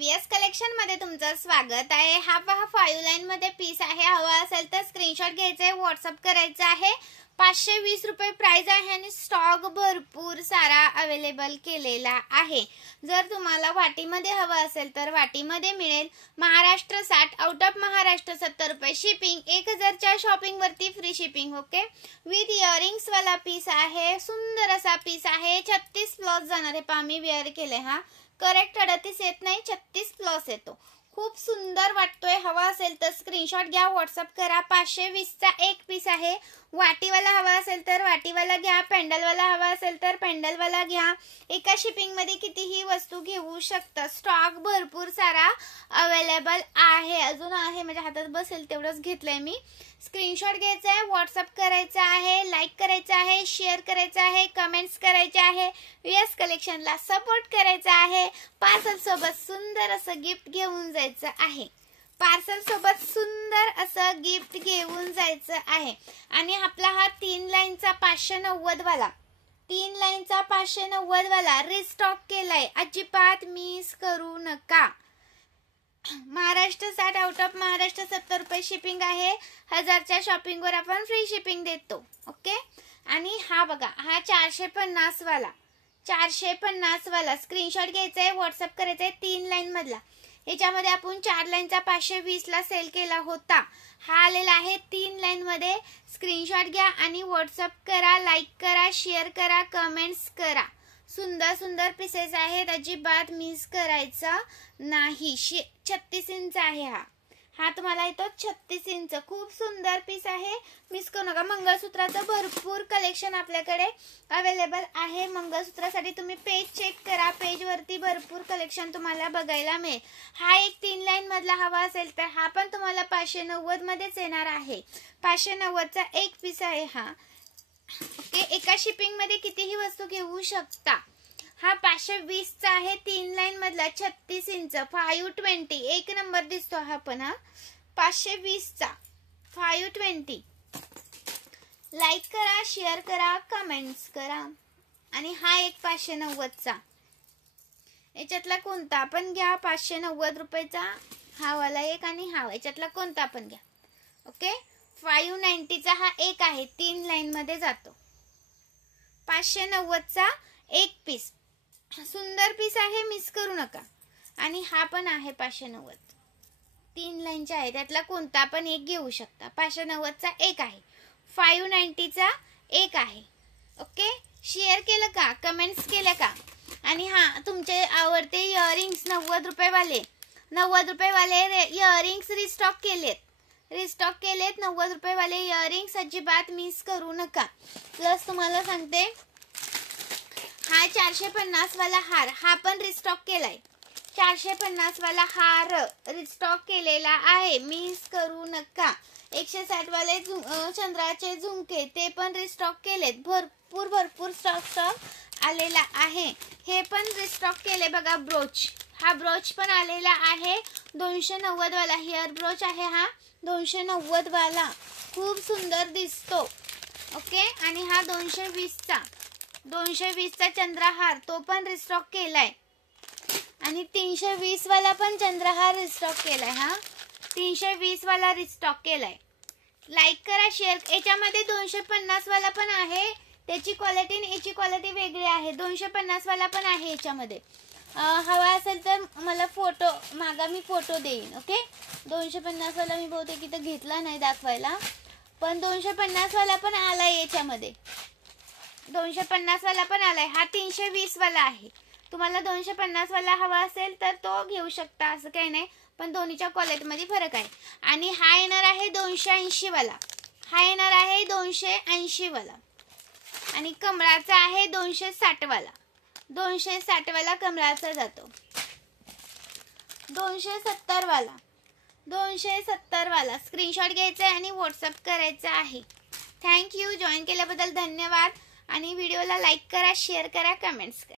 VS collection मध्ये तुमचं स्वागत आहे। हा पहा 5 लाईन मध्ये पीस आहे। हवा असेल तर स्क्रीनशॉट घ्यायचा आहे, व्हॉट्सअप करायचा आहे। 520 रुपये प्राइस आहे आणि स्टॉक भरपूर सारा अवेलेबल केलेला आहे। जर तुम्हाला वाटीमध्ये हवा असेल तर वाटीमध्ये मिळेल। महाराष्ट्र 60, आउट ऑफ महाराष्ट्र 70 रुपये शिपिंग। 1000 च्या शॉपिंग वरती free shipping. Okay, with earrings वाला पीस आहे। सुंदर असा पीस आहे। 36 प्लस जाणार आहे। पहा मी वेअर केले, हा करेक्ट 38 येत नाही, 36 प्लस येतो। खूप सुंदर वाटतोय। हवा असेल तर स्क्रीनशॉट घ्या, व्हॉट्सअप करा। 520 चा एक पीस आहे। वाटीवाला हवा असेल तर वाटीवाला घ्या, पेंडलवाला हवा असेल तर पेंडलवाला घ्या। एका शिपिंग मध्ये कितीही वस्तू घेऊ शकता। स्टॉक भरपूर सारा अवेलेबल आहे, अजून आहे, माझ्या हातात बसेल तेवढंच घेतलंय मी। स्क्रीनशॉट घ्यायचा आहे, व्हॉट्सअप करायचा आहे, लाईक करायचा आहे, शेअर करायचा आहे, कमेंट्स करायचे आहे, व्हीएस कलेक्शनला सपोर्ट करायचा आहे। पार्सल सोबत सुंदर असं गिफ्ट घेऊन जायचं आहे। पार्सल सोबत सुंदर असं गिफ्ट घेऊन जायचं आहे। आणि आपला हा 3 लाईनचा 590 वाला 3 लाईनचा 590 वाला रिस्टॉक केलाय। अजिबात मिस करू नका। महाराष्ट्र 60, आउट ऑफ महाराष्ट्र 70 रुपये शिपिंग आहे। 1000 च्या शॉपिंग वर आपण फ्री शिपिंग देतो। ओके, आणि हा बघा, हा 450 वाला 450 वाला स्क्रीनशॉट घ्यायचा आहे, व्हॉट्सअप करायचा आहे। 3 लाईन मधला, याच्यामध्ये आपण 4 लाईनचा 520 ला सेल केला होता। हा आलेला आहे 3 लाईन मध्ये। स्क्रीनशॉट घ्या आणि व्हॉट्सअप करा, लाईक करा, शेअर करा, कमेंट्स करा। सुंदर सुंदर पीसेस आहेत, अजिबात मिस करायचा नाही। 36 इंच आहे हा तुम्हाला येतो 36 इंच। खूप सुंदर पीस आहे, मिस करू नका। मंगळसूत्राचं भरपूर कलेक्शन आपल्याकडे अवेलेबल आहे। मंगळसूत्रासाठी तुम्ही पेज चेक करा, पेज वरती भरपूर कलेक्शन तुम्हाला बघायला मिळेल। हा एक 3 लाईन मधला हवा असेल तर हा पण तुम्हाला 590 मध्येच येणार आहे। 590 चा एक पीस आहे हा। ओके, एका शिपिंग मध्ये कितीही वस्तू घेऊ शकता। हा 520 चा आहे, 3 लाईन मधला 36 इंच 520। एक नंबर दिसतो हा पण। हा 520 चा 520। लाईक करा, शेअर करा, कमेंट्स करा। आणि हा एक 590 चा, याच्यातला कोणता पण घ्या। 590 रुपयाचा हा वाला एक आणि हा, याच्यातला कोणता पण घ्या। ओके, 590 चा हा एक आहे, 3 लाईन मध्ये जातो। 590 चा एक पीस, सुंदर पीस आहे, मिस करू नका। आणि हा पण आहे 590, 3 लाईनचा आहे, त्यातला कोणता पण एक घेऊ शकता। 590 चा एक आहे, 590 चा एक आहे। ओके, शेअर केलं का, कमेंट्स केलं का? आणि हा तुमचे आवडते इयरिंग्स 90 रुपये वाले 90 इयरिंग्स रिस्टॉक केलेत 90 रुपये वाले इयरिंग्स, अजिबात मिस करू नका। प्लस तुम्हाला सांगते, हा 450 वाला हार हा पण रिस्टॉक केलाय। 450 वाला हार रिस्टॉक केलेला आहे, मिस करू नका। 160 वाले चंद्राचे झुमके ते पण रिस्टॉक केलेत। भरपूर स्टॉक आलेला आहे। हे पण रिस्टॉक केले बघा। ब्रोच, हा ब्रोच पण आलेला आहे 290 वाला हेअर ब्रोच आहे हा 290 वाला, खूप सुंदर दिसतो। ओके, आणि हा 220 चा चंद्रहार तो पण रिस्टॉक केलाय। आणि 320 वाला पण चंद्रहार रिस्टॉक केलाय। हा 320 वाला रिस्टॉक केलाय। लाईक करा, शेअर। याच्यामध्ये 250 वाला पण आहे, त्याची क्वालिटी आणि याची क्वालिटी वेगळी आहे। 250 वाला पण आहे याच्यामध्ये। हवा असेल तर मला फोटो मागा, मी फोटो देईन। ओके, 250 वाला मी बहुतेक इथं घेतला नाही दाखवायला, पण 250 वाला पण आलाय याच्यामध्ये। 250 वाला पण आलाय। हा 320 वाला आहे। तुम्हाला 250 वाला हवा असेल तर तो घेऊ शकता, असं काही नाही, पण दोन्हीच्या क्वालिटी मध्ये फरक आहे। आणि हा येणार आहे 280 वाला, हा येणार आहे 280 वाला। आणि कमळाचा आहे 260 वाला 260 वाला कमळाचा जातो। 270 वाला स्क्रीनशॉट घ्यायचा आहे आणि व्हॉट्सअप करायचा आहे। थँक यू, जॉईन केल्याबद्दल धन्यवाद। आणि व्हिडिओला लाईक करा, शेअर करा, कमेंट्स करा।